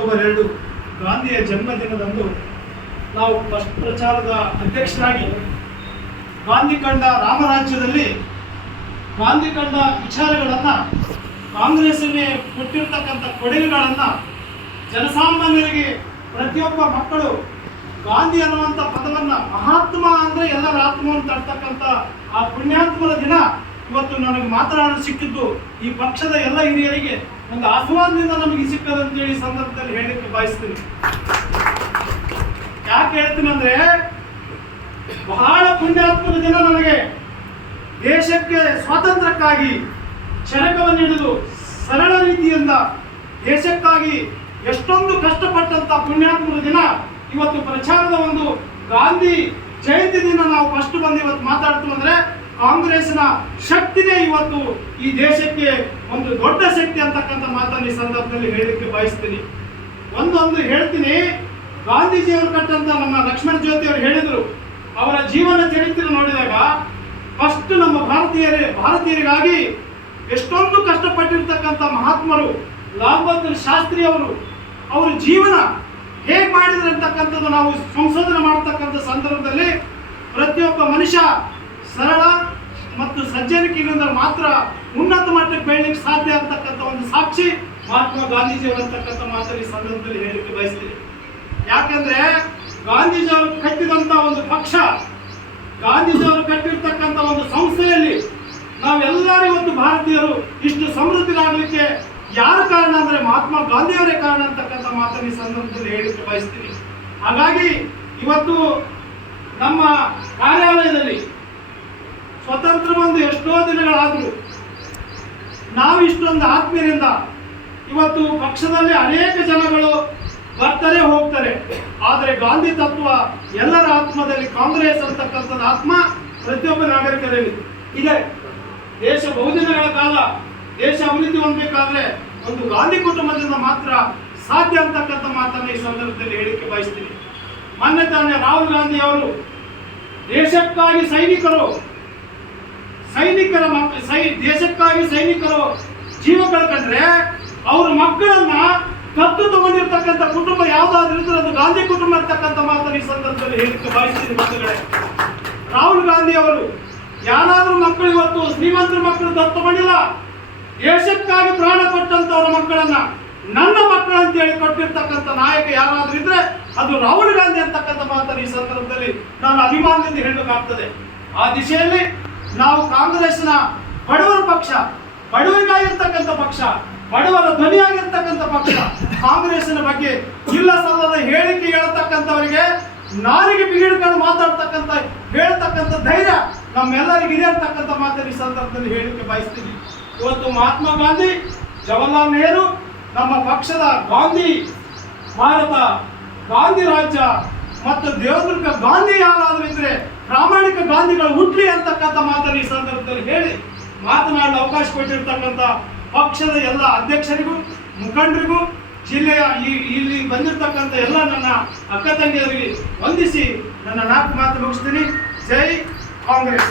October 2 ಗಾಂಧಿಯ ಜನ್ಮದಿನದಂದು ನಾವು ಫಸ್ಟ್ ಪ್ರಚಾರದ ಅಧ್ಯಕ್ಷರಾಗಿ ಗಾಂಧಿ ಕಂಡ ರಾಮರಾಜ್ಯದಲ್ಲಿ ಗಾಂಧಿ ಕಂಡ ವಿಚಾರಗಳನ್ನು, ಕಾಂಗ್ರೆಸ್ಸಿಗೆ ಕೊಟ್ಟಿರ್ತಕ್ಕಂಥ ಕೊಡುಗೆಗಳನ್ನು ಜನಸಾಮಾನ್ಯರಿಗೆ ಪ್ರತಿಯೊಬ್ಬ ಮಕ್ಕಳು ಗಾಂಧಿ ಅನ್ನುವಂಥ ಪದವನ್ನು, ಮಹಾತ್ಮ ಅಂದರೆ ಎಲ್ಲರ ಆತ್ಮವನ್ನು ತರ್ತಕ್ಕಂಥ ಆ ಪುಣ್ಯಾತ್ಮರ ದಿನ ಇವತ್ತು ನನಗೆ ಮಾತನಾಡಲು ಸಿಕ್ಕಿದ್ದು ಈ ಪಕ್ಷದ ಎಲ್ಲ ಹಿರಿಯರಿಗೆ ಒಂದು ಆಹ್ವಾನದಿಂದ ನಮಗೆ ಸಿಕ್ಕದಂತೇಳಿ ಸಂದರ್ಭದಲ್ಲಿ ಹೇಳಲಿಕ್ಕೆ ಬಯಸ್ತೀನಿ. ಯಾಕೆ ಹೇಳ್ತೀನಿ ಅಂದ್ರೆ, ಬಹಳ ಪುಣ್ಯಾತ್ಮದ ದಿನ ನನಗೆ ದೇಶಕ್ಕೆ ಸ್ವಾತಂತ್ರ್ಯಕ್ಕಾಗಿ ಚರಕವನ್ನು ಹಿಡಿದು ಸರಳ ರೀತಿಯಿಂದ ದೇಶಕ್ಕಾಗಿ ಎಷ್ಟೊಂದು ಕಷ್ಟಪಟ್ಟಂತ ಪುಣ್ಯಾತ್ಮದ ದಿನ ಇವತ್ತು ಪ್ರಚಾರದ ಒಂದು ಗಾಂಧಿ ಜಯಂತಿ ದಿನ ನಾವು ಫಸ್ಟ್ ಬಂದು ಇವತ್ತು ಮಾತಾಡ್ತೀವಿ ಅಂದ್ರೆ, ಕಾಂಗ್ರೆಸ್ನ ಶಕ್ತಿನೇ ಇವತ್ತು ಈ ದೇಶಕ್ಕೆ ಒಂದು ದೊಡ್ಡ ಶಕ್ತಿ ಅಂತಕ್ಕಂಥ ಮಾತನ್ನು ಈ ಸಂದರ್ಭದಲ್ಲಿ ಹೇಳಲಿಕ್ಕೆ ಬಯಸ್ತೀನಿ. ಒಂದೊಂದು ಹೇಳ್ತೀನಿ. ಗಾಂಧೀಜಿಯವರು ಕಟ್ಟಂತ ನಮ್ಮ ಲಕ್ಷ್ಮಣ ಜ್ಯೋತಿ ಅವರು ಹೇಳಿದರು, ಅವರ ಜೀವನ ಚರಿತ್ರೆ ನೋಡಿದಾಗ ಫಸ್ಟ್ ನಮ್ಮ ಭಾರತೀಯರಿಗಾಗಿ ಎಷ್ಟೊಂದು ಕಷ್ಟಪಟ್ಟಿರ್ತಕ್ಕಂಥ ಮಹಾತ್ಮರು, ಲಾಲ್ ಬಹದ್ದೂರ್ ಶಾಸ್ತ್ರಿ ಅವರ ಜೀವನ ಹೇಗೆ ಮಾಡಿದ್ರು ಅಂತಕ್ಕಂಥದ್ದು ನಾವು ಸಂಶೋಧನೆ ಮಾಡತಕ್ಕಂಥ ಸಂದರ್ಭದಲ್ಲಿ ಪ್ರತಿಯೊಬ್ಬ ಮನುಷ್ಯ ಸರಳ ಮತ್ತು ಸಜ್ಜನಿಕೆಯಿಂದ ಮಾತ್ರ ಉನ್ನತ ಮಟ್ಟಕ್ಕೆ ಬೆಳಲಿಕ್ಕೆ ಸಾಧ್ಯ ಅಂತಕ್ಕಂಥ ಒಂದು ಸಾಕ್ಷಿ ಮಹಾತ್ಮ ಗಾಂಧೀಜಿಯವರು ಅಂತಕ್ಕಂಥ ಮಾತನ್ನು ಈ ಸಂದರ್ಭದಲ್ಲಿ ಹೇಳಲಿಕ್ಕೆ ಬಯಸ್ತೀನಿ. ಯಾಕಂದ್ರೆ ಗಾಂಧೀಜಿಯವರು ಕಟ್ಟಿದಂತ ಒಂದು ಪಕ್ಷ, ಗಾಂಧೀಜಿಯವರು ಕಟ್ಟಿರ್ತಕ್ಕಂಥ ಒಂದು ಸಂಸ್ಥೆಯಲ್ಲಿ ನಾವೆಲ್ಲರೂ ಇವತ್ತು ಭಾರತೀಯರು ಇಷ್ಟು ಸಮೃದ್ಧಿಗಾಗಲಿಕ್ಕೆ ಯಾರು ಕಾರಣ ಅಂದ್ರೆ ಮಹಾತ್ಮ ಗಾಂಧಿಯವರೇ ಕಾರಣ ಅಂತಕ್ಕಂಥ ಮಾತನ್ನು ಈ ಸಂದರ್ಭದಲ್ಲಿ ಹೇಳಲಿಕ್ಕೆ ಬಯಸ್ತೀನಿ. ಹಾಗಾಗಿ ಇವತ್ತು ನಮ್ಮ ಕಾರ್ಯಾಲಯದಲ್ಲಿ ಸ್ವತಂತ್ರ ಬಂದು ಎಷ್ಟೋ ದಿನಗಳಾದರೂ ನಾವು ಇಷ್ಟೊಂದು ಆತ್ಮೀಯರಿಂದ ಇವತ್ತು ಪಕ್ಷದಲ್ಲಿ ಅನೇಕ ಜನಗಳು ಬರ್ತಾರೆ ಹೋಗ್ತಾರೆ, ಆದರೆ ಗಾಂಧಿ ತತ್ವ ಎಲ್ಲರ ಆತ್ಮದಲ್ಲಿ, ಕಾಂಗ್ರೆಸ್ ಅಂತಕ್ಕಂಥದ್ದು ಆತ್ಮ ಪ್ರತಿಯೊಬ್ಬ ನಾಗರಿಕರಲ್ಲಿ ಇದೆ. ದೇಶ ಬಹುದಿನಗಳ ಕಾಲ ದೇಶ ಅಭಿವೃದ್ಧಿ ಹೊಂದಬೇಕಾದ್ರೆ ಒಂದು ಗಾಂಧಿ ಕುಟುಂಬದಿಂದ ಮಾತ್ರ ಸಾಧ್ಯ ಅಂತಕ್ಕಂಥ ಮಾತನ್ನು ಈ ಸಂದರ್ಭದಲ್ಲಿ ಹೇಳಿಕೆ ಬಯಸ್ತೀನಿ. ಮೊನ್ನೆ ತಾನೇ ರಾಹುಲ್ ಗಾಂಧಿ ಅವರು ದೇಶಕ್ಕಾಗಿ ದೇಶಕ್ಕಾಗಿ ಸೈನಿಕರು ಜೀವ ಕಳ್ಕೊಂಡ್ರೆ ಅವ್ರ ಮಕ್ಕಳನ್ನ ಕತ್ತು ತಗೊಂಡಿರ್ತಕ್ಕಂಥ ಕುಟುಂಬ ಯಾವ್ದಾದ್ರು ಇದ್ರೆ ಅದು ಗಾಂಧಿ ಕುಟುಂಬ ಅಂತಕ್ಕಂಥ ಮಾತನ್ನು ಈ ಸಂದರ್ಭದಲ್ಲಿ ಹೇಳಿಕೆ ಬಯಸ್ತೀನಿ. ಮಕ್ಕಳೇ, ರಾಹುಲ್ ಗಾಂಧಿ ಅವರು ಯಾರಾದ್ರೂ ಮಕ್ಕಳು ಇವತ್ತು ಶ್ರೀಮಂತರ ಮಕ್ಕಳು ದತ್ತು ತಗೊಂಡಿಲ್ಲ, ದೇಶಕ್ಕಾಗಿ ಪ್ರಾಣ ಕೊಟ್ಟಂತವ್ರ ಮಕ್ಕಳನ್ನ ನನ್ನ ಮಕ್ಕಳು ಅಂತ ಹೇಳಿ ಕೊಟ್ಟಿರ್ತಕ್ಕಂಥ ನಾಯಕ ಯಾರಾದ್ರೂ ಇದ್ರೆ ಅದು ರಾಹುಲ್ ಗಾಂಧಿ ಅಂತಕ್ಕಂಥ ಮಾತನ್ನು ಈ ಸಂದರ್ಭದಲ್ಲಿ ನಾನು ಅಭಿಮಾನದಿಂದ ಹೇಳಬೇಕಾಗ್ತದೆ. ಆ ದಿಶೆಯಲ್ಲಿ ನಾವು ಕಾಂಗ್ರೆಸ್ನ ಬಡವರ ಪಕ್ಷ, ಬಡವರಿಗಾಗಿರ್ತಕ್ಕಂಥ ಪಕ್ಷ, ಬಡವರ ಧ್ವನಿಯಾಗಿರ್ತಕ್ಕಂಥ ಪಕ್ಷ. ಕಾಂಗ್ರೆಸ್ನ ಬಗ್ಗೆ ಇಲ್ಲ ಸಲ್ಲದ ಹೇಳಿಕೆ ಹೇಳ್ತಕ್ಕಂಥವರಿಗೆ ನಾಲಿಗೆ ಬಿಗಿಡ್ಕೊಂಡು ಮಾತಾಡ್ತಕ್ಕಂಥ ಹೇಳ್ತಕ್ಕಂಥ ಧೈರ್ಯ ನಮ್ಮೆಲ್ಲರಿಗೂ ಇದೆ ಅಂತಕ್ಕಂಥ ಮಾತನ್ನು ಈ ಸಂದರ್ಭದಲ್ಲಿ ಹೇಳಿಕೆ ಬಯಸ್ತೀನಿ. ಇವತ್ತು ಮಹಾತ್ಮ ಗಾಂಧಿ, ಜವಾಹರ್ಲಾಲ್ ನೆಹರು, ನಮ್ಮ ಪಕ್ಷದ ಗಾಂಧಿ ಭಾರತ, ಗಾಂಧಿ ರಾಜ್ಯ ಮತ್ತು ದೇವದುರ್ಗ ಗಾಂಧಿ ಯಾರಾದ್ರೂ ಇದ್ರೆ ಪ್ರಾಮಾಣಿಕ ಗಾಂಧಿಗಳು ಹುಟ್ಲಿ ಅಂತಕ್ಕಂಥ ಮಾತನ್ನು ಈ ಸಂದರ್ಭದಲ್ಲಿ ಹೇಳಿ ಮಾತನಾಡಲು ಅವಕಾಶ ಕೊಟ್ಟಿರ್ತಕ್ಕಂಥ ಪಕ್ಷದ ಎಲ್ಲ ಅಧ್ಯಕ್ಷರಿಗೂ, ಮುಖಂಡರಿಗೂ, ಜಿಲ್ಲೆಯ ಇಲ್ಲಿ ಬಂದಿರತಕ್ಕಂಥ ಎಲ್ಲ ನನ್ನ ಅಕ್ಕ ತಂಗಿಯರಿಗೆ ವಂದಿಸಿ ನನ್ನ 4 ಮಾತು ಮುಗಿಸ್ತೀನಿ. ಜೈ ಕಾಂಗ್ರೆಸ್.